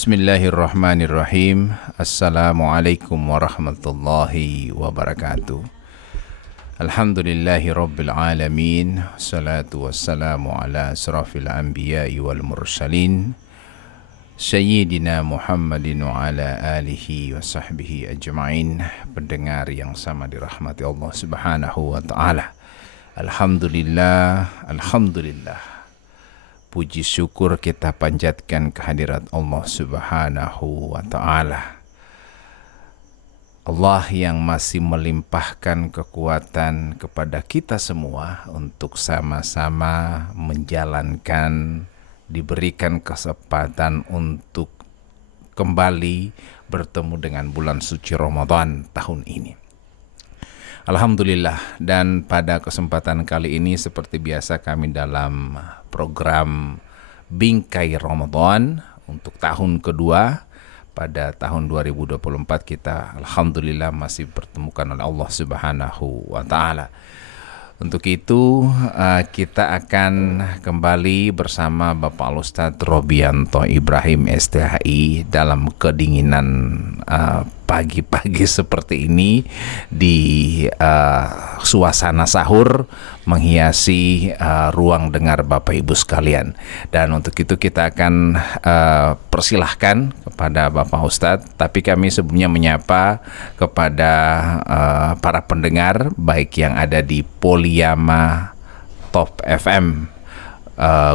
Bismillahirrahmanirrahim. Assalamualaikum warahmatullahi wabarakatuh. Alhamdulillahi rabbil alamin. Salatu wassalamu ala asrafil anbiya'i wal mursalin Sayyidina Muhammadin wa ala alihi wa sahbihi ajma'in. Pendengar yang sama dirahmati Allah subhanahu wa ta'ala. Alhamdulillah, Alhamdulillah. Puji syukur kita panjatkan kehadirat Allah subhanahu wa ta'ala. Allah yang masih melimpahkan kekuatan kepada kita semua untuk sama-sama menjalankan, diberikan kesempatan untuk kembali bertemu dengan bulan suci Ramadan tahun ini. Alhamdulillah, dan pada kesempatan kali ini seperti biasa kami dalam program Bingkai Ramadan untuk tahun kedua. Pada tahun 2024 kita alhamdulillah masih dipertemukan oleh Allah subhanahu wa ta'ala. Untuk itu kita akan kembali bersama Bapak Ustadz Robianto Ibrahim STHI dalam kedinginan pagi-pagi seperti ini di suasana sahur menghiasi ruang dengar Bapak Ibu sekalian. Dan untuk itu kita akan persilahkan kepada Bapak Ustadz, tapi kami sebelumnya menyapa kepada para pendengar baik yang ada di Poliyama Top FM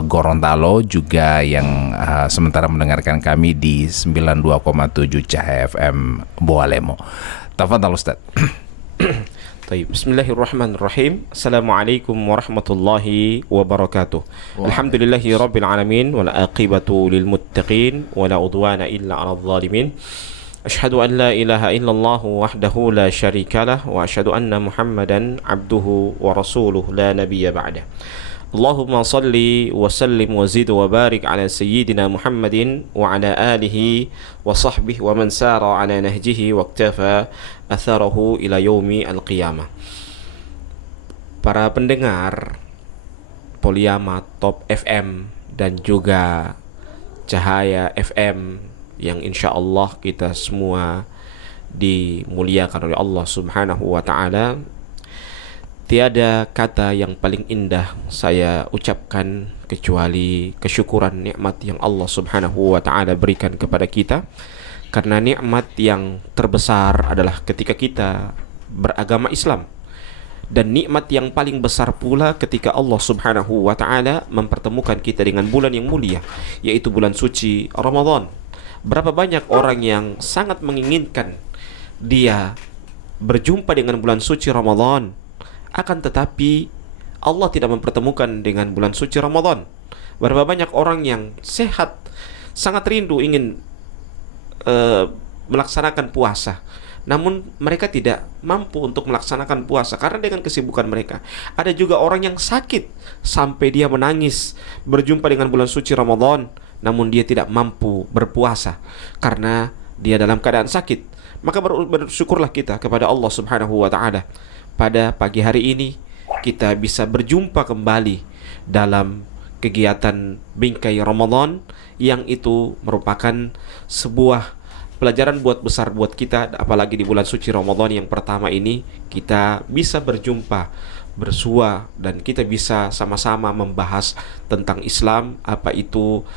Gorontalo, juga yang sementara mendengarkan kami di 92,7 Cahaya FM Boalemo. Tafadhal Ustaz. Baik, bismillahirrahmanirrahim. Assalamualaikum warahmatullahi wabarakatuh. Alhamdulillahi rabbil alamin wal aqibatu lil muttaqin wala udwana illa 'alal zalimin. Asyhadu an la ilaha illallah wahdahu la syarikalah wa asyhadu anna Muhammadan abduhu wa rasuluh la nabiyya ba'dah. Allahumma salli wa sallim wa zid wa barik ala sayyidina Muhammadin wa ala alihi wa sahbihi wa man sara ala nahjihi wa iktafa atharahu ila yaumi al-qiyamah. Para pendengar Poliyama Top FM dan juga Cahaya FM yang insya Allah kita semua dimuliakan oleh Allah subhanahu wa ta'ala, tiada kata yang paling indah saya ucapkan kecuali kesyukuran nikmat yang Allah subhanahu wa ta'ala berikan kepada kita. Karena nikmat yang terbesar adalah ketika kita beragama Islam. Dan nikmat yang paling besar pula ketika Allah subhanahu wa ta'ala mempertemukan kita dengan bulan yang mulia, yaitu bulan suci Ramadan. Berapa banyak orang yang sangat menginginkan dia berjumpa dengan bulan suci Ramadan, akan tetapi Allah tidak mempertemukan dengan bulan suci Ramadan. Berapa banyak orang yang sehat, sangat rindu ingin melaksanakan puasa, namun mereka tidak mampu untuk melaksanakan puasa karena dengan kesibukan mereka. Ada juga orang yang sakit sampai dia menangis berjumpa dengan bulan suci Ramadan, namun dia tidak mampu berpuasa karena dia dalam keadaan sakit. Maka bersyukurlah kita kepada Allah subhanahu wa ta'ala. Pada pagi hari ini kita bisa berjumpa kembali dalam kegiatan Bingkai Ramadan, yang itu merupakan sebuah pelajaran besar buat kita, apalagi di bulan suci Ramadan yang pertama ini kita bisa berjumpa, bersua, dan kita bisa sama-sama membahas tentang Islam, apa itu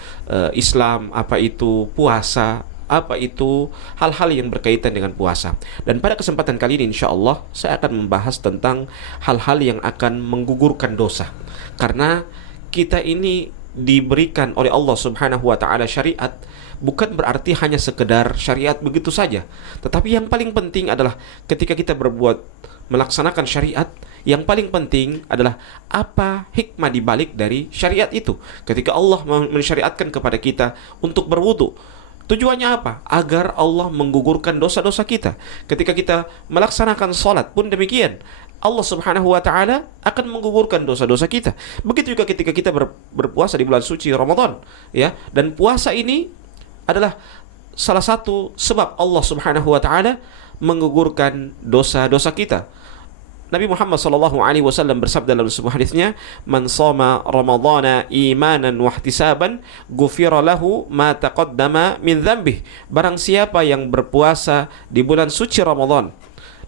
Islam, apa itu puasa, apa itu hal-hal yang berkaitan dengan puasa. Dan pada kesempatan kali ini insya Allah saya akan membahas tentang hal-hal yang akan menggugurkan dosa. Karena kita ini diberikan oleh Allah subhanahu wa ta'ala syariat, bukan berarti hanya sekedar syariat begitu saja. Tetapi yang paling penting adalah ketika kita melaksanakan syariat, yang paling penting adalah apa hikmah dibalik dari syariat itu. Ketika Allah mensyariatkan kepada kita untuk berwudu, tujuannya apa? Agar Allah menggugurkan dosa-dosa kita. Ketika kita melaksanakan salat pun demikian, Allah subhanahu wa ta'ala akan menggugurkan dosa-dosa kita. Begitu juga ketika kita berpuasa di bulan suci Ramadan, ya. Dan puasa ini adalah salah satu sebab Allah subhanahu wa ta'ala menggugurkan dosa-dosa kita. Nabi Muhammad SAW bersabda dalam sebuah hadisnya, "Man shoma Ramadhana imanan wa ihtisaban, ghufira lahu ma taqaddama min dzambih." Barang siapa yang berpuasa di bulan suci Ramadan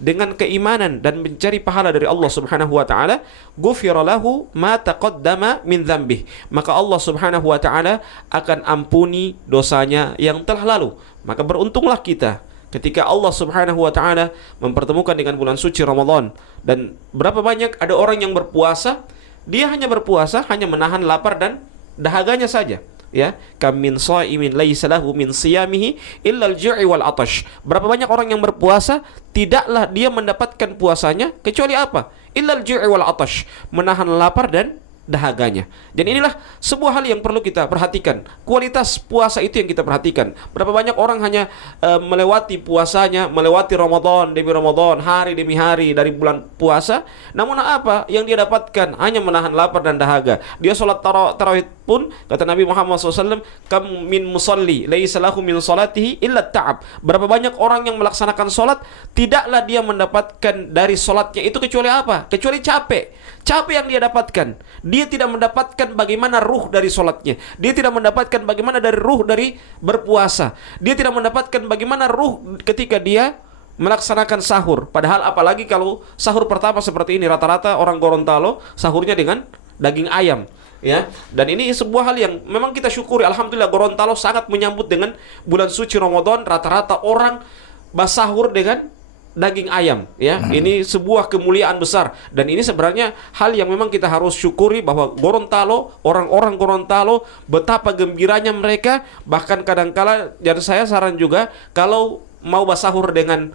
dengan keimanan dan mencari pahala dari Allah Subhanahu wa taala, ghufira lahu ma taqaddama min dzambih, maka Allah Subhanahu wa taala akan ampuni dosanya yang telah lalu. Maka beruntunglah kita ketika Allah Subhanahu wa taala mempertemukan dengan bulan suci Ramadan. Dan berapa banyak ada orang yang berpuasa, dia hanya berpuasa, hanya menahan lapar dan dahaganya saja. Ya, kam min shaimin laisa lahu min siyamihi illa al-ju'i wal 'atash. Berapa banyak orang yang berpuasa, tidaklah dia mendapatkan puasanya kecuali apa? Illa al-ju'i wal 'atash, menahan lapar dan dahaganya. Dan inilah sebuah hal yang perlu kita perhatikan. Kualitas puasa itu yang kita perhatikan. Berapa banyak orang hanya melewati puasanya, melewati Ramadan demi Ramadan, hari demi hari dari bulan puasa, namun apa yang dia dapatkan? Hanya menahan lapar dan dahaga. Dia sholat tarawih pun, kata Nabi Muhammad SAW, kam min musalli laisa lahu min salatihi illa ta'ab. Berapa banyak orang yang melaksanakan sholat, tidaklah dia mendapatkan dari sholatnya itu kecuali apa? Kecuali capek. Capek yang dia dapatkan. Dia tidak mendapatkan bagaimana ruh dari sholatnya. Dia tidak mendapatkan bagaimana dari ruh dari berpuasa. Dia tidak mendapatkan bagaimana ruh ketika dia melaksanakan sahur. Padahal apalagi kalau sahur pertama seperti ini, rata-rata orang Gorontalo sahurnya dengan daging ayam. Ya, dan ini sebuah hal yang memang kita syukuri. Alhamdulillah, Gorontalo sangat menyambut dengan bulan suci Ramadan. Rata-rata orang bersahur dengan daging ayam, ya. Ini sebuah kemuliaan besar, dan ini sebenarnya hal yang memang kita harus syukuri, bahwa Gorontalo, orang-orang Gorontalo, betapa gembiranya mereka. Bahkan kadangkala, dan saya saran juga, kalau mau bersahur dengan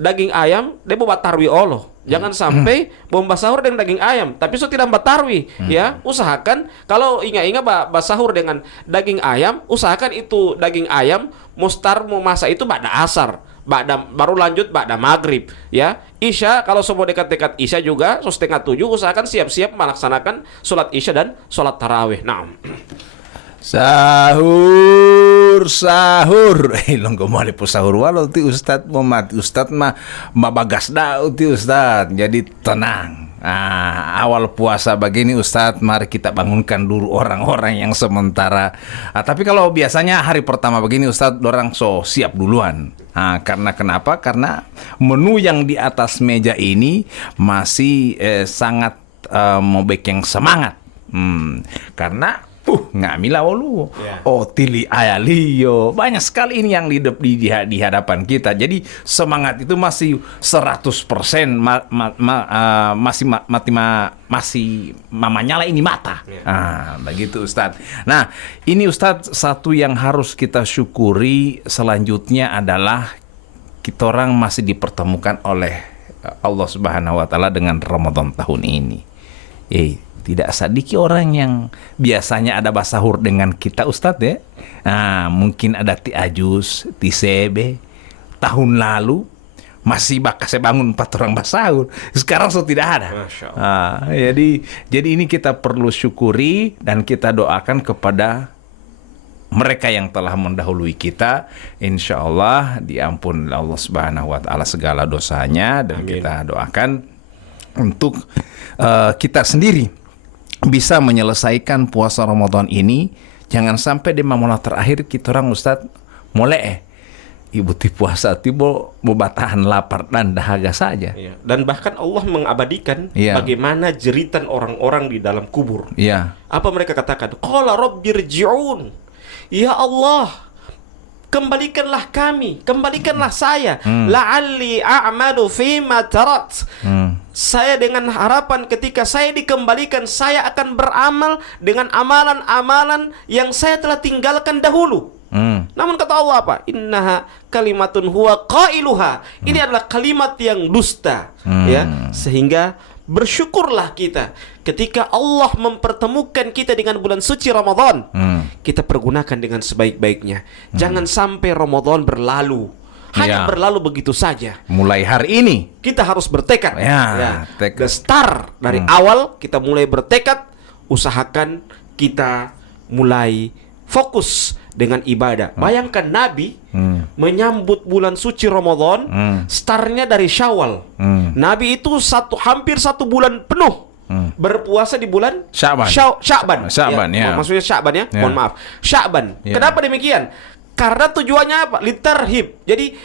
daging ayam, dia mau batarwi Allah. Jangan sampai mau bersahur dengan daging ayam tapi so tidak batarwi, ya. Usahakan kalau ingat-ingat bersahur dengan daging ayam, usahakan itu daging ayam mustar mau masak itu ba'da asar. Baru lanjut ba'da maghrib, ya. Isya, kalau semua dekat-dekat Isya juga, so 6:30 usahakan siap-siap melaksanakan sholat Isya dan sholat tarawih. Nah, sahur long kembali po sahur walau ti Ustad mau mati Ustad mah mabagas dah ti Ustad, jadi tenang. Awal puasa begini Ustadz, mari kita bangunkan dulu orang-orang yang sementara. Tapi kalau biasanya hari pertama begini Ustadz, orang so siap duluan. Karena kenapa? Karena menu yang di atas meja ini masih sangat mau yang semangat. Karena nggak mila lu, tili ayalio, banyak sekali ini yang di hadapan kita. Jadi semangat itu masih 100%, masih menyala ini mata. Begitu Ustadz. Nah, ini Ustadz, satu yang harus kita syukuri selanjutnya adalah kita orang masih dipertemukan oleh Allah Subhanahu wa taala dengan Ramadan tahun ini. Tidak sedikit orang yang biasanya ada basahur dengan kita Ustadz, ya. Mungkin ada ti Ajus, ti Sebe, tahun lalu masih saya bangun 4 orang basahur. Sekarang so tidak ada. Jadi ini kita perlu syukuri dan kita doakan kepada mereka yang telah mendahului kita. Insya Allah diampun Allah Subhanahu wa taala segala dosanya. Dan amin. Kita doakan untuk kita sendiri bisa menyelesaikan puasa Ramadan ini. Jangan sampai di mamulah terakhir kita orang Ustadz mulai ibu ti puasa tiba mau batahan lapar dan dahaga saja. Dan bahkan Allah mengabadikan bagaimana jeritan orang-orang di dalam kubur. Apa mereka katakan? Qala rabbirji'un, ya Allah, kembalikanlah kami, kembalikanlah saya. La'alli a'malu fima tarat. Saya dengan harapan ketika saya dikembalikan, saya akan beramal dengan amalan-amalan yang saya telah tinggalkan dahulu. Namun kata Allah apa? Innaha kalimatun huwa qailuha. Ini adalah kalimat yang dusta. Ya, sehingga bersyukurlah kita ketika Allah mempertemukan kita dengan bulan suci Ramadan. Kita pergunakan dengan sebaik-baiknya. Jangan sampai Ramadan berlalu hanya berlalu begitu saja. Mulai hari ini kita harus bertekad. Tekad. The start dari awal kita mulai bertekad. Usahakan kita mulai fokus dengan ibadah. Bayangkan Nabi menyambut bulan suci Ramadan, startnya dari Syawal. Nabi itu hampir 1 bulan penuh berpuasa di bulan Sya'ban. Sya'ban. Ya. Maksudnya Sya'ban ya. Mohon maaf. Sya'ban. Ya. Kenapa demikian? Karena tujuannya apa? Litarhib. Jadi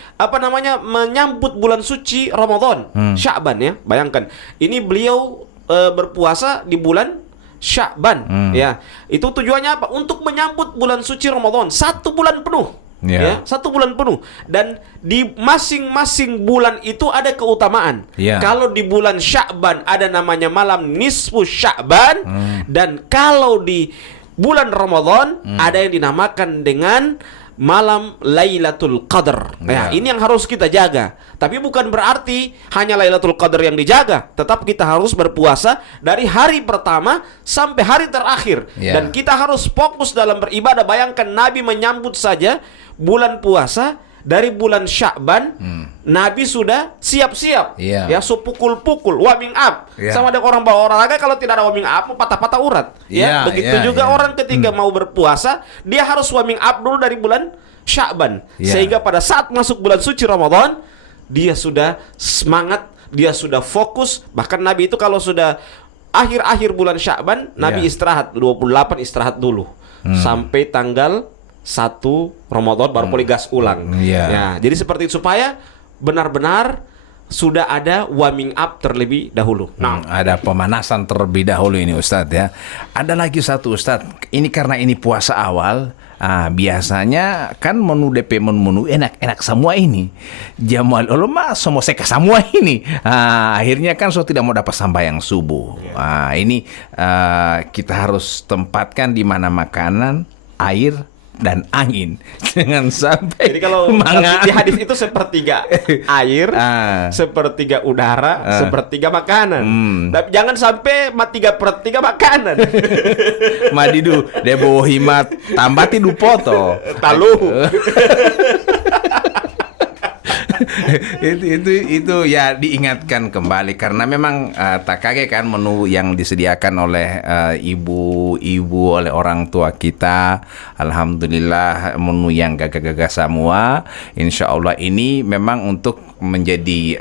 menyambut bulan suci Ramadan, Sya'ban ya. Bayangkan, ini beliau berpuasa di bulan Sya'ban ya. Itu tujuannya apa? Untuk menyambut bulan suci Ramadan 1 bulan penuh. Ya, 1 bulan penuh. Dan di masing-masing bulan itu ada keutamaan. Kalau di bulan Sya'ban ada namanya malam nisfu Sya'ban, dan kalau di bulan Ramadan ada yang dinamakan dengan malam Lailatul Qadar. Nah, ini yang harus kita jaga. Tapi bukan berarti hanya Lailatul Qadar yang dijaga. Tetap kita harus berpuasa dari hari pertama sampai hari terakhir. Dan kita harus fokus dalam beribadah. Bayangkan Nabi menyambut saja bulan puasa dari bulan Sya'ban, Nabi sudah siap-siap, ya, sepukul-pukul, warming up. Sama dengan orang bawa olahraga, kalau tidak ada warming up, patah-patah urat. Begitu juga orang ketika mau berpuasa, dia harus warming up dulu dari bulan Sya'ban, sehingga pada saat masuk bulan suci Ramadan, dia sudah semangat, dia sudah fokus. Bahkan Nabi itu kalau sudah akhir-akhir bulan Sya'ban, Nabi istirahat 28, istirahat dulu sampai tanggal 1 Ramadan baru boleh gas ulang. Ya, jadi seperti itu supaya benar-benar sudah ada warming up terlebih dahulu. Nah, ada pemanasan terlebih dahulu ini Ustadz ya. Ada lagi satu Ustadz, ini karena ini puasa awal, biasanya kan menu DP menu enak-enak semua ini. Jamual ulama semua seka semua ini. Akhirnya kan tidak mau dapat sambayang subuh. Ini kita harus tempatkan di mana makanan, air dan angin, jangan sampai. Jadi kalau di hadis itu sepertiga air, sepertiga udara, sepertiga makanan. Tapi jangan sampai 3/4 makanan. Madidu debo himat tambah tidu poto taluh. itu ya diingatkan kembali karena memang tak kaget kan menu yang disediakan oleh ibu-ibu, oleh orang tua kita, alhamdulillah menu yang gagah-gagah semua. Insya Allah ini memang untuk menjadi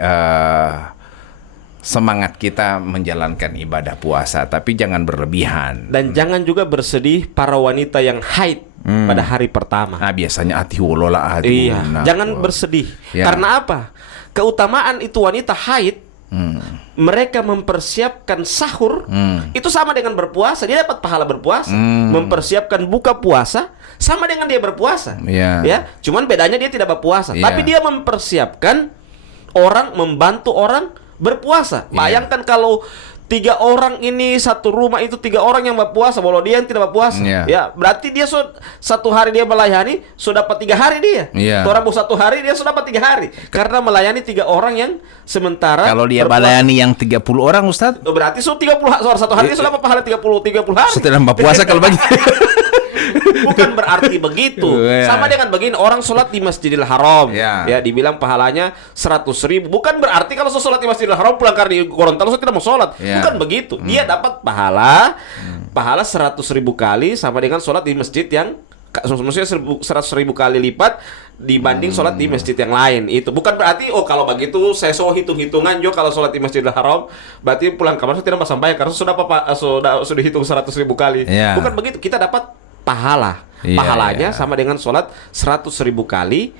semangat kita menjalankan ibadah puasa, tapi jangan berlebihan. Dan jangan juga bersedih para wanita yang haid pada hari pertama. Biasanya hati wolola hati. Jangan bersedih. Karena apa? Keutamaan itu wanita haid, mereka mempersiapkan sahur, itu sama dengan berpuasa. Dia dapat pahala berpuasa. Mempersiapkan buka puasa sama dengan dia berpuasa. Ya, cuman bedanya dia tidak berpuasa, tapi dia mempersiapkan orang, membantu orang berpuasa. Bayangkan kalau 3 orang ini satu rumah itu 3 orang yang berpuasa, walau dia yang tidak berpuasa, ya berarti dia satu hari dia melayani sudah dapat 3 hari dia. Orang mau 1 hari dia sudah dapat 3 hari karena melayani 3 orang yang sementara. Kalau dia melayani yang 30 orang Ustadz, berarti 30 orang satu hari dia sudah dapat pahala 30 hari. Setelah berpuasa kalau bagi. Bukan berarti begitu. Sama dengan begini, orang sholat di Masjidil Haram, ya dibilang pahalanya 100.000. Bukan berarti kalau sholat di Masjidil Haram pulang karena di Gorontalo tidak mau sholat. Bukan begitu. Dia dapat pahala 100.000 kali sama dengan sholat di masjid yang maksudnya 100.000 kali lipat dibanding sholat di masjid yang lain. Itu bukan berarti kalau begitu saya hitung-hitungan kalau sholat di Masjidil Haram berarti pulang kamar saya tidak sampai karena sudah hitung 100.000 kali. Bukan begitu. Kita dapat pahalanya sama dengan sholat 100.000 kali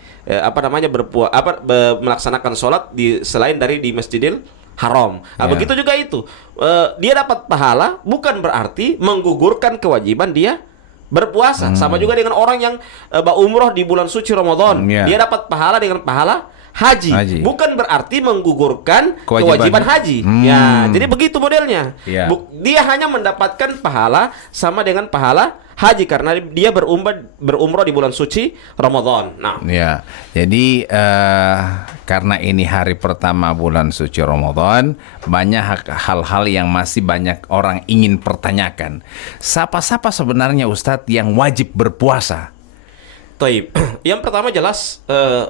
melaksanakan sholat selain dari di Masjidil Haram. Begitu juga itu dia dapat pahala, bukan berarti menggugurkan kewajiban dia berpuasa. Sama juga dengan orang yang umroh di bulan suci Ramadan, dia dapat pahala dengan pahala haji. Bukan berarti menggugurkan kewajiban haji. Jadi begitu modelnya. Dia hanya mendapatkan pahala sama dengan pahala haji karena dia berumrah di bulan suci Ramadan. Jadi karena ini hari pertama bulan suci Ramadan, banyak hal-hal yang masih banyak orang ingin pertanyakan. Siapa sebenarnya Ustadz yang wajib berpuasa? Taib. Yang pertama jelas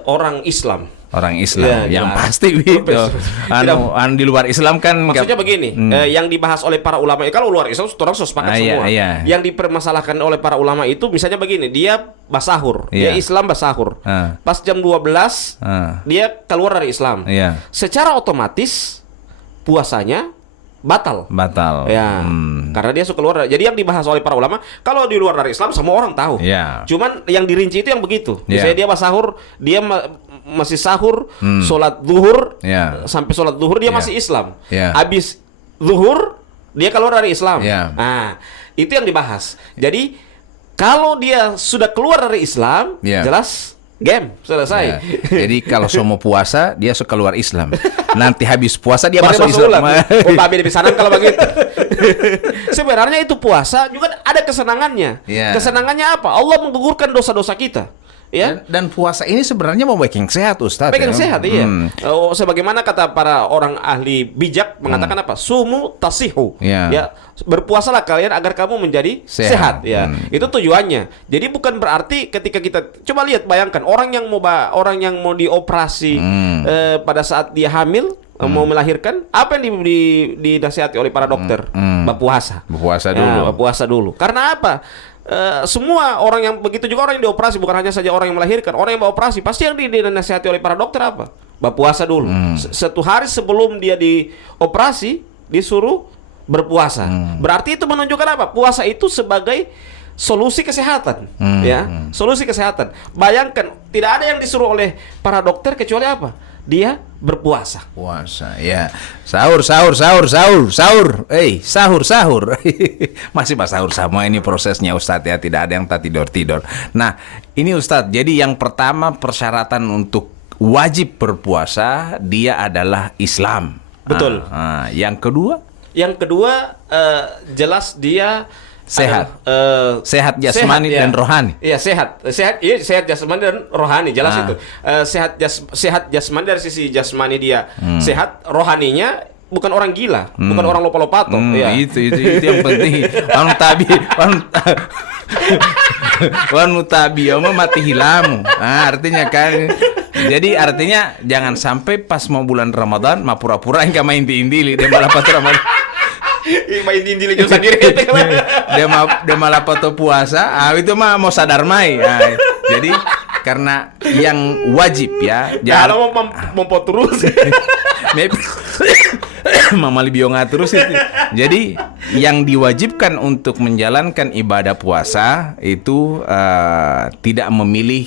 orang Islam. Orang Islam Ya, yang jelas. pasti gitu. Di luar Islam kan Maksudnya begini, yang dibahas oleh para ulama, kalau luar Islam orang sepakat semua. Iya. Yang dipermasalahkan oleh para ulama itu misalnya begini, dia basahur, dia Islam basahur. Pas jam 12 dia keluar dari Islam. Secara otomatis puasanya batal. Ya. Karena dia suka keluar. Jadi yang dibahas oleh para ulama, kalau di luar dari Islam semua orang tahu. Cuman yang dirinci itu yang begitu. Misalnya dia basahur, dia masih sahur, sholat zuhur, sampai sholat zuhur dia masih Islam. Habis zuhur dia keluar dari Islam. Nah, itu yang dibahas. Jadi kalau dia sudah keluar dari Islam, jelas game selesai. Jadi kalau semua puasa dia suka keluar Islam. Nanti habis puasa dia Baru masuk Islam. Oh, babi di sana kalau begitu. Sebenarnya itu puasa juga ada kesenangannya. Kesenangannya apa? Allah menggugurkan dosa-dosa kita. Ya. Dan puasa ini sebenarnya mau bikin sehat, Ustaz. Bikin sehat, iya. Sebagaimana kata para orang ahli bijak mengatakan apa? Sumu tasihu. Ya, berpuasalah kalian agar kamu menjadi sehat. Ya, itu tujuannya. Jadi bukan berarti ketika kita coba lihat, bayangkan orang yang mau dioperasi pada saat dia hamil. Mau melahirkan, apa yang dinasihati oleh para dokter? Berpuasa. Berpuasa dulu. Karena apa? Semua orang yang begitu juga orang yang dioperasi, bukan hanya saja orang yang melahirkan, orang yang beroperasi pasti yang dinasihati oleh para dokter apa? Berpuasa dulu. Satu hari sebelum dia dioperasi disuruh berpuasa. Berarti itu menunjukkan apa? Puasa itu sebagai solusi kesehatan, solusi kesehatan. Bayangkan, tidak ada yang disuruh oleh para dokter kecuali apa? Dia berpuasa. Puasa, ya. Sahur. Sahur. Masih pas sahur sama ini prosesnya, Ustadz, ya. Tidak ada yang tak tidur. Nah, ini Ustadz, jadi yang pertama persyaratan untuk wajib berpuasa dia adalah Islam. Betul. Yang kedua? Yang kedua jelas dia sehat, sehat jasmani dan rohani. Iya, sehat jasmani dan rohani, jelas itu. Sehat jasmani dari sisi jasmani dia sehat, rohaninya bukan orang gila, bukan orang lopa-lopato. Itu yang penting. Wan mutabi mati hilamu. Artinya kan. Jadi artinya jangan sampai pas mau bulan Ramadan mah pura-pura enggak main indili dia malah pas Ramadan. Main dinding juga sendiri. Dia malah foto puasa, itu mah mau sadar mai. Jadi karena yang wajib ya. Kalau mau terus. Mama libionga terus itu. Jadi yang diwajibkan untuk menjalankan ibadah puasa itu tidak memilih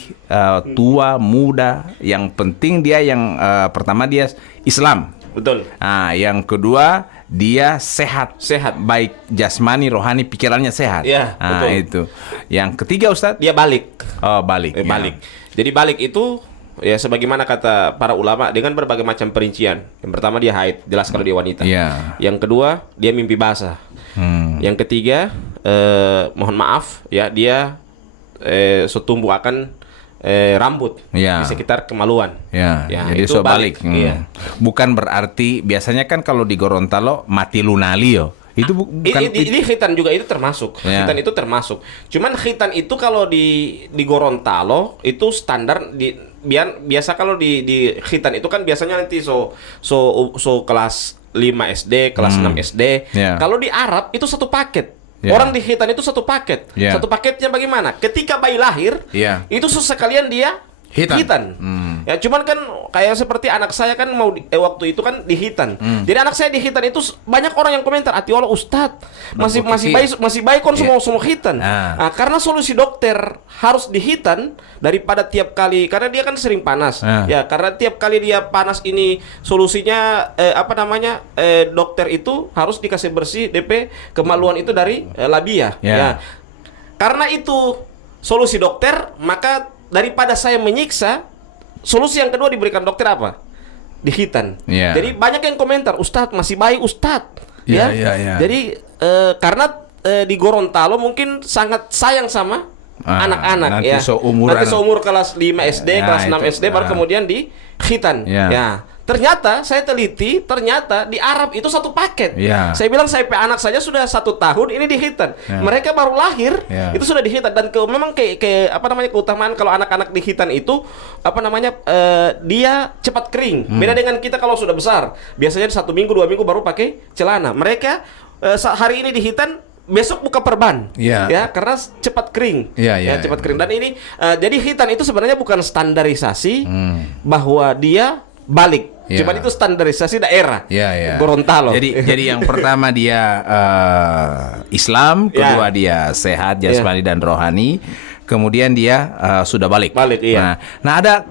tua muda. Yang penting dia yang pertama dia Islam. Betul. Yang kedua dia sehat, baik jasmani, rohani, pikirannya sehat. Betul. Itu. Yang ketiga, Ustadz, dia balik. Balik. Jadi balik itu ya sebagaimana kata para ulama dengan berbagai macam perincian. Yang pertama dia haid, jelas kalau dia wanita. Yang kedua dia mimpi basah. Yang ketiga mohon maaf ya, dia setumbuh akan rambut di sekitar kemaluan. Jadi itu balik. Bukan berarti biasanya kan kalau di Gorontalo mati lunalio. Itu bukan ini khitan juga itu termasuk. Khitan itu termasuk. Cuman khitan itu kalau di Gorontalo itu standar biasa kalau di khitan itu kan biasanya nanti so kelas 5 SD, kelas 6 SD. Kalau di Arab itu satu paket. Orang di khitan itu satu paket. Satu paketnya bagaimana? Ketika bayi lahir, itu sekalian dia hitan. Ya cuman kan kayak seperti anak saya kan mau waktu itu kan dihitan. Jadi anak saya dihitan itu banyak orang yang komentar, "Ati Allah Ustad, masih baik kon semua hitan." Karena solusi dokter harus dihitan daripada tiap kali, karena dia kan sering panas. Ya, karena tiap kali dia panas ini solusinya dokter itu harus dikasih bersih DP kemaluan itu dari labia. Ya. Karena itu solusi dokter, maka daripada saya menyiksa, solusi yang kedua diberikan dokter apa? Dihitan. Jadi banyak yang komentar, "Ustadz masih baik Ustadz." Jadi karena di Gorontalo mungkin sangat sayang sama anak-anak. Nanti Nanti seumur kelas 5 SD, kelas 6 SD baru kemudian dihitan. Ternyata saya teliti, ternyata di Arab itu satu paket. Ya. Saya bilang saya anak saja sudah 1 tahun ini dihitan. Ya. Mereka baru lahir Ya. itu sudah dihitan, dan memang apa namanya keutamaan kalau anak-anak dihitan itu apa namanya dia cepat kering. Beda dengan kita kalau sudah besar. Biasanya 1 minggu 2 minggu baru pakai celana. Mereka hari ini dihitan, besok buka perban, ya karena cepat kering, cepat kering. Dan ini jadi hitan itu sebenarnya bukan standarisasi bahwa dia balik, cuman itu standarisasi daerah. Gorontalo. Jadi yang pertama dia Islam, kedua dia sehat jasmani dan rohani, kemudian dia sudah balik. Nah ada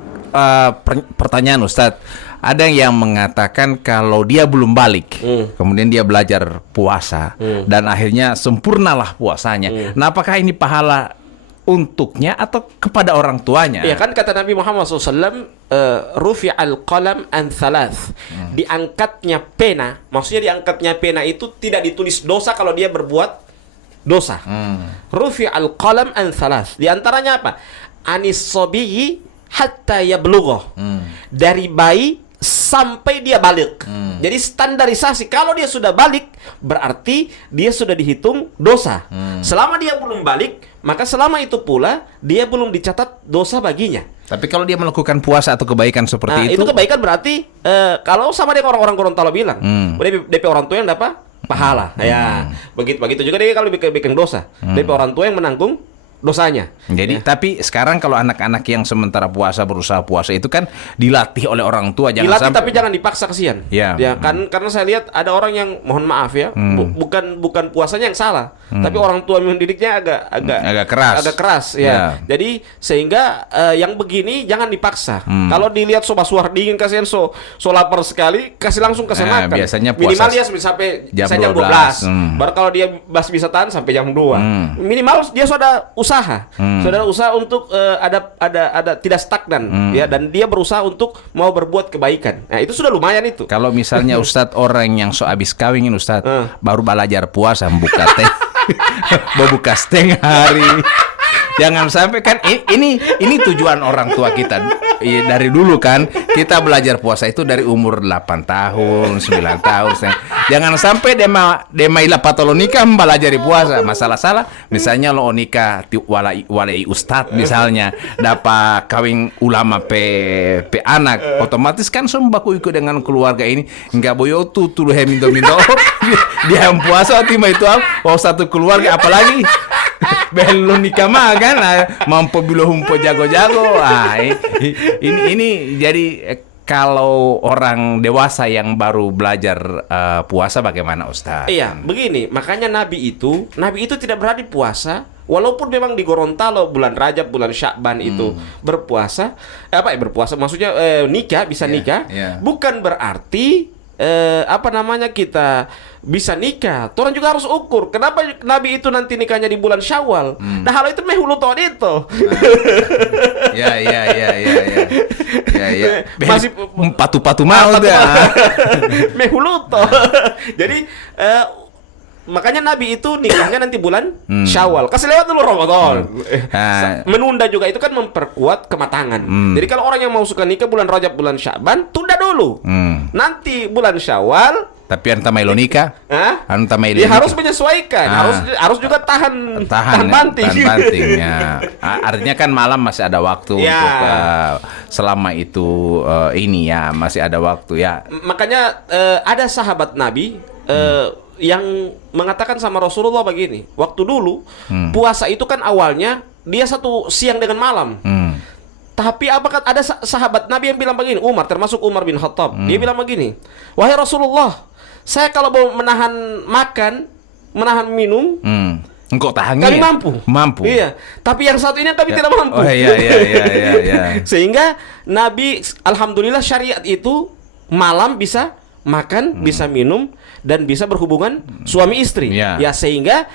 pertanyaan Ustadz. Ada yang mengatakan kalau dia belum balik, kemudian dia belajar puasa, dan akhirnya sempurnalah puasanya. Nah, apakah ini pahala untuknya atau kepada orang tuanya? Ya kan kata Nabi Muhammad SAW, rufi'al qalam an thalath. Diangkatnya pena, maksudnya diangkatnya pena itu tidak ditulis dosa kalau dia berbuat dosa. Rufi'al qalam an thalath. Di antaranya apa? Anis sobiyi hatta yablugha. Dari bayi sampai dia balik. Jadi standarisasi, kalau dia sudah balik berarti dia sudah dihitung dosa. Selama dia belum balik, maka selama itu pula dia belum dicatat dosa baginya. Tapi kalau dia melakukan puasa atau kebaikan seperti itu kebaikan berarti kalau sama dengan orang-orang Gorontalo bilang, DP orang tua yang dapat pahala. Ya, begitu juga dia kalau bikin dosa, DP orang tua yang menanggung dosanya. Jadi tapi sekarang kalau anak-anak yang sementara puasa berusaha puasa itu kan dilatih oleh orang tua, jangan dilatih sampai... tapi jangan dipaksa, kasihan. Kan karena saya lihat ada orang yang mohon maaf ya, bukan puasanya yang salah, tapi orang tua mendidiknya agak keras. Jadi sehingga yang begini jangan dipaksa. Kalau dilihat suar dingin, kasihan so lapar sekali, kasih langsung makan. Biasanya minimal dia sampai jam 12. Baru kalau dia masih bisa tahan sampai jam 2. Minimal dia sudah saudara usaha untuk ada tidak stagnan, ya, dan dia berusaha untuk mau berbuat kebaikan. Nah itu sudah lumayan itu. Kalau misalnya Ustadz orang yang habis kawin Ustadz baru belajar puasa membuka teh membuka setengah hari, jangan sampai kan ini tujuan orang tua kita dari dulu kan, kita belajar puasa itu dari umur 8 tahun 9 tahun. Jangan sampai dema ila patolo nikah belajar puasa. Masalah salah misalnya lo nikah walai ustad misalnya dapat kawin ulama pe anak, otomatis kan sembaku ikut dengan keluarga ini enggak boyo tuh mindo dia puasa timah itu satu keluarga, apalagi belum nikah mah kan mampu humpo jago-jago. Ini jadi kalau orang dewasa yang baru belajar puasa bagaimana Ustaz? Iya, begini, makanya Nabi itu tidak berani puasa walaupun memang di Gorontalo bulan Rajab, bulan Sya'ban itu berpuasa. Berpuasa maksudnya nikah, bisa nikah. Bukan berarti kita bisa nikah. Orang juga harus ukur. Kenapa Nabi itu nanti nikahnya di bulan Syawal? Nah, hal itu mehuluton itu. Ya. Masih patu-patu mau dah. Mehuluto. Jadi makanya Nabi itu nikahnya nanti bulan Syawal. Kasih lewat dulu Ramadan. Menunda juga itu kan memperkuat kematangan. Jadi kalau orang yang mau suka nikah bulan Rajab, bulan Sya'ban, tunda dulu. Nanti bulan Syawal. Tapi anta mailo nikah? Ya harus menyesuaikan. Harus juga tahan banting. Ya. Artinya kan malam masih ada waktu untuk selama itu masih ada waktu ya. Makanya ada sahabat Nabi yang mengatakan sama Rasulullah begini, waktu dulu puasa itu kan awalnya dia satu siang dengan malam. Tapi apakah ada sahabat Nabi yang bilang begini, termasuk Umar bin Khattab, dia bilang begini, wahai Rasulullah, saya kalau mau menahan makan, menahan minum, engkau tahan kami ya? mampu. Iya. Tapi yang satu ini kami tidak mampu. Iya. Sehingga Nabi, alhamdulillah syariat itu malam bisa makan, bisa minum, dan bisa berhubungan suami istri. Ya sehingga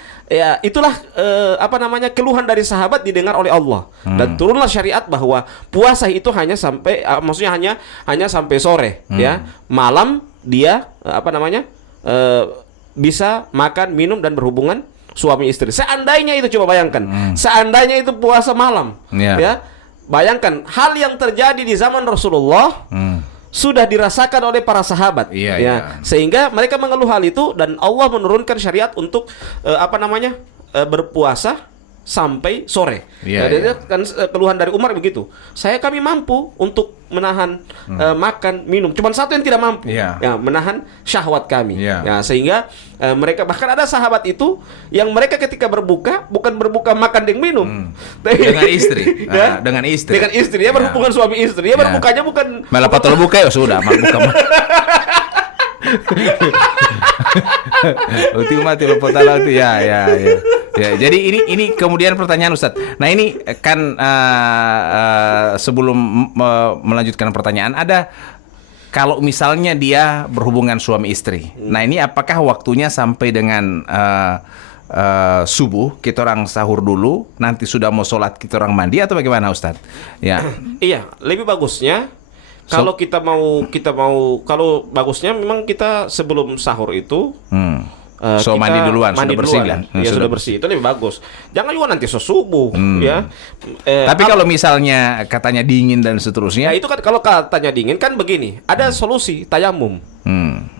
itulah keluhan dari sahabat didengar oleh Allah, dan turunlah syariat bahwa puasa itu hanya sampai hanya sampai sore, ya. Malam dia bisa makan, minum, dan berhubungan suami istri. Seandainya itu, coba bayangkan, seandainya itu puasa malam, ya. Bayangkan hal yang terjadi di zaman Rasulullah. sudah dirasakan oleh para sahabat, Iya, ya. iya. Sehingga mereka mengeluh hal itu dan Allah menurunkan syariat untuk berpuasa sampai sore. Iya, Jadi iya. kan keluhan dari Umar begitu. Kami mampu untuk menahan makan, minum. Cuman satu yang tidak mampu, Iya. ya, menahan syahwat kami. Iya. Ya, sehingga mereka bahkan ada sahabat itu yang mereka ketika berbuka bukan berbuka makan dan minum. Dengan istri. Ya? Dengan istri. Dengan istri, dia Ya. berhubungan suami istri. Dia Ya. berbukanya bukan Malah patol buka ya sudah, mal buka mah. Uti mati lo potala itu ya. Ya, jadi ini kemudian pertanyaan Ustadz. Nah ini kan sebelum melanjutkan pertanyaan ada kalau misalnya dia berhubungan suami istri. Nah ini apakah waktunya sampai dengan subuh kita orang sahur dulu, nanti sudah mau sholat kita orang mandi atau bagaimana Ustadz? Ya. Iya, lebih bagusnya kalau kita mau kalau bagusnya memang kita sebelum sahur itu So kita mandi duluan, mandi sudah bersih duluan. kan? Ya, sudah bersih. Itu lebih bagus. Jangan juga nanti sesubuh ya. Tapi kalau misalnya katanya dingin dan seterusnya, Ya itu kan kalau katanya dingin kan begini, ada solusi tayamum.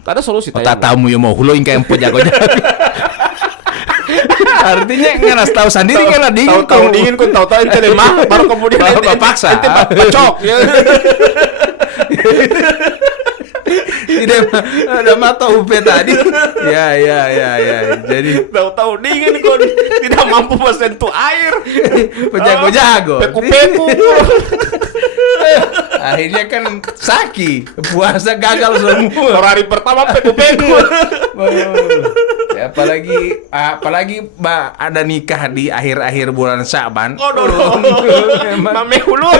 Ada solusi tayamum. tamu yang mau huloin kayak empo jago-jago. Artinya nggak tahu sendiri kan dingin. Tahu dingin kun tahu ente lemah baru kemudian ente paksa. ente pacok ya. Tidak ada mata UP tadi. Ya. Jadi Tahu-tahu dingin kun tidak mampu mensentuh air. pejago-jago. Peku-peku. Akhirnya kan sakit, puasa gagal semua. Hari pertama peku-peku. Ya, apalagi ada nikah di akhir-akhir bulan Syaban. Mame hulu.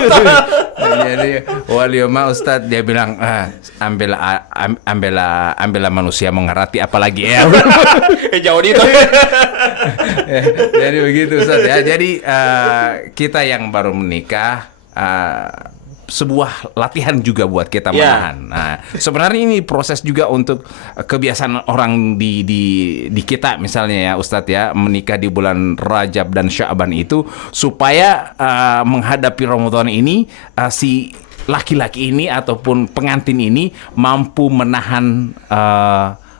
Jadi walioma Ustadz dia bilang ambillah manusia mengerti apalagi ya. Jauh di itu. Jadi begitu Ustadz ya. Jadi kita yang baru menikah sebuah latihan juga buat kita menahan. Nah, sebenarnya ini proses juga untuk kebiasaan orang di kita misalnya ya Ustadz ya, menikah di bulan Rajab dan Sya'ban itu supaya menghadapi Ramadan ini si laki-laki ini ataupun pengantin ini mampu menahan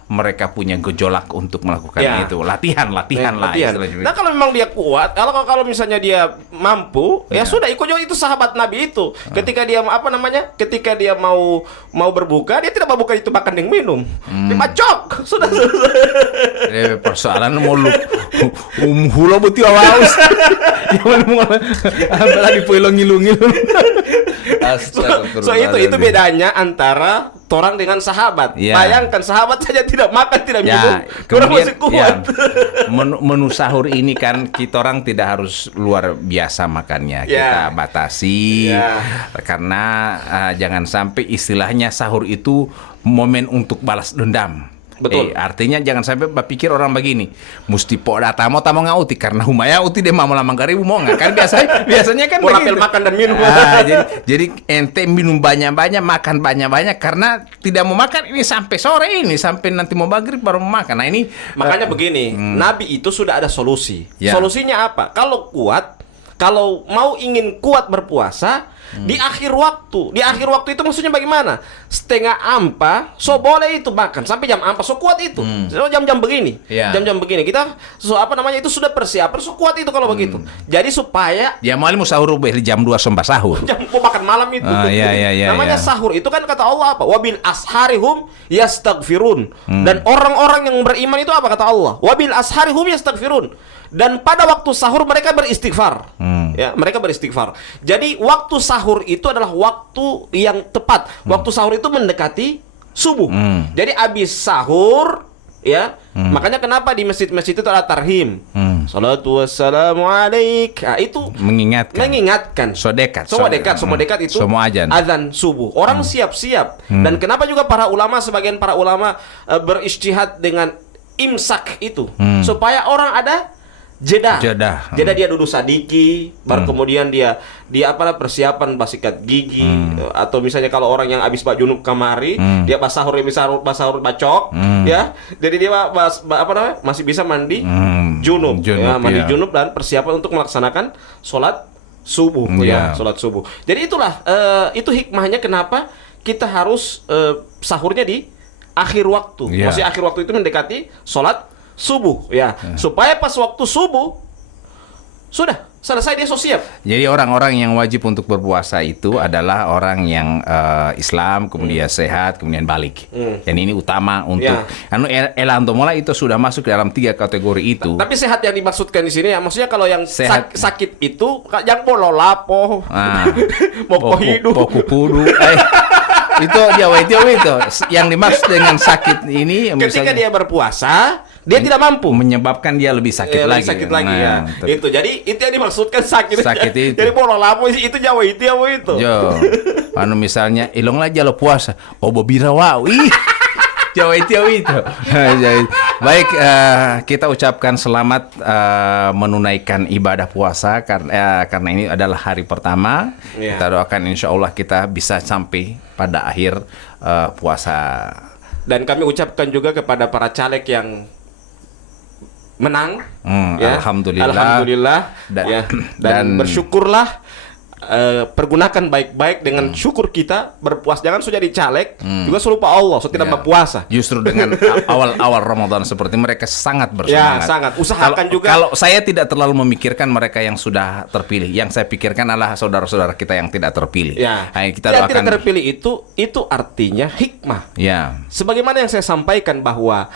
mereka punya gejolak untuk melakukan itu. Latihan lah istilahnya. Nah kalau memang dia kuat, kalau misalnya dia mampu, ya sudah ikut juga itu sahabat Nabi itu. Ketika dia ketika dia mau berbuka, dia tidak berbuka itu makan dan minum. Dia macok. Sudah. Persoalan mau hula buti awaus. Apalagi poilong ngilu-ngilu. So itu bedanya antara orang dengan sahabat. Bayangkan sahabat saja tidak makan, tidak minum, orang masih kuat. Menu sahur ini kan kita orang tidak harus luar biasa makannya. Kita batasi karena jangan sampai istilahnya sahur itu momen untuk balas dendam. Betul. Artinya jangan sampai berpikir orang begini, mesti tamu ngauti karena humaya uti dia mau lamang karibu mau nggak kan biasanya kan mau lapel makan dan minum. Jadi ente minum banyak-banyak, makan banyak-banyak karena tidak mau makan ini sampai sore ini, sampai nanti mau maghrib baru mau makan. Nah ini makanya begini, Nabi itu sudah ada solusi. Solusinya apa? Kalau mau ingin kuat berpuasa di akhir waktu itu maksudnya bagaimana? Setengah ampa, so boleh itu makan sampai jam ampa, so kuat itu. So jam-jam begini, jam-jam begini kita itu sudah persiapan, so kuat itu kalau begitu. Jadi supaya mau sahur jam 2 sembah sahur. Jam makan malam itu. Namanya sahur itu kan kata Allah apa? Wabil asharihum yastaghfirun. Dan orang-orang yang beriman itu apa kata Allah? Wabil asharihum yastaghfirun. Dan pada waktu sahur mereka beristighfar. Ya, mereka beristighfar. Jadi waktu sahur itu adalah waktu yang tepat. Waktu sahur itu mendekati subuh. Jadi habis sahur ya, makanya kenapa di masjid-masjid itu ada tarhim. Salatu wassalamu alaik. Nah, itu mengingatkan. So dekat itu semua azan subuh. Orang siap-siap. Dan kenapa juga sebagian para ulama berijtihad dengan imsak itu supaya orang ada jeda dia duduk sadiki, baru kemudian dia persiapan sikat gigi, atau misalnya kalau orang yang habis junub kamari, dia pas sahur bacok, ya, jadi dia masih bisa mandi junub junub dan persiapan untuk melaksanakan sholat subuh, sholat subuh. Jadi itulah itu hikmahnya kenapa kita harus sahurnya di akhir waktu. Iya. Maksudnya akhir waktu itu mendekati sholat subuh, ya. Supaya pas waktu subuh sudah selesai dia so siap. Jadi orang-orang yang wajib untuk berpuasa itu adalah orang yang Islam, kemudian sehat, kemudian balik. Dan ini utama untuk elantomola itu sudah masuk dalam 3 kategori itu. Tapi sehat yang dimaksudkan di sini ya, maksudnya kalau yang Sehat. sakit itu yang lapo, mau hidup, Poku pudu. Itu Jawa itu yang dimaksud dengan sakit ini. ketika misalnya, dia berpuasa, dia tidak mampu. menyebabkan dia lebih sakit Lebih lagi. sakit lagi ya. Itu jadi itu yang dimaksudkan sakit. Sakit itu. Jadi mau lapo itu Jawa itu. Jo, misalnya ilong aja lo puasa, bobira wow, Jawa itu. Baik, kita ucapkan selamat menunaikan ibadah puasa karena ini adalah hari pertama. Iya. Kita doakan insya Allah kita bisa sampai pada akhir puasa. Dan kami ucapkan juga kepada para caleg yang menang, Alhamdulillah. dan bersyukurlah, pergunakan baik-baik dengan syukur kita berpuasa. Jangan sudah dicaleg juga lupa Allah, tidak berpuasa. Justru dengan awal Ramadan seperti mereka sangat Ya, bersemangat. sangat. Usahakan juga. Kalau saya tidak terlalu memikirkan mereka yang sudah terpilih, yang saya pikirkan adalah saudara-saudara kita yang tidak terpilih. Ya. Nah, kita yang doakan. tidak terpilih itu artinya hikmah. Ya. Sebagaimana yang saya sampaikan bahwa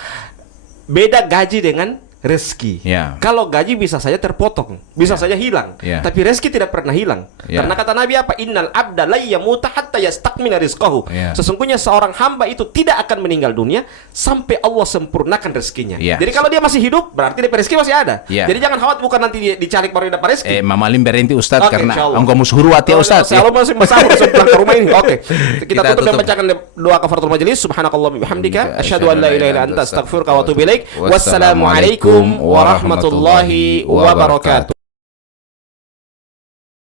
beda gaji dengan rezeki. Ya. Kalau gaji bisa saja terpotong, bisa saja hilang, Ya. tapi rezeki tidak pernah hilang. Ya. Karena kata Nabi apa? Innal abda la yamuta hatta yastakmila rizqahu. Ya. Sesungguhnya seorang hamba itu tidak akan meninggal dunia sampai Allah sempurnakan rezekinya. Ya. Jadi kalau dia masih hidup, berarti dia rezeki masih ada. Ya. Jadi jangan khawatir, bukan nanti dia dicari baru dapat rezeki. Mamalim berhenti Ustadz Oke, karena insyaallah. engkau musuhruat ya Ustadz. Saya masih bersahur sebelum ke rumah ini. Oke. Kita Kita tutup dan tutup. bacakan doa kafaratul majelis. Subhanakallah bihamdika asyhadu an la ilaha illa anta astaghfiruka wa atubu ilaik. Wassalamualaikum warahmatullahi wabarakatuh.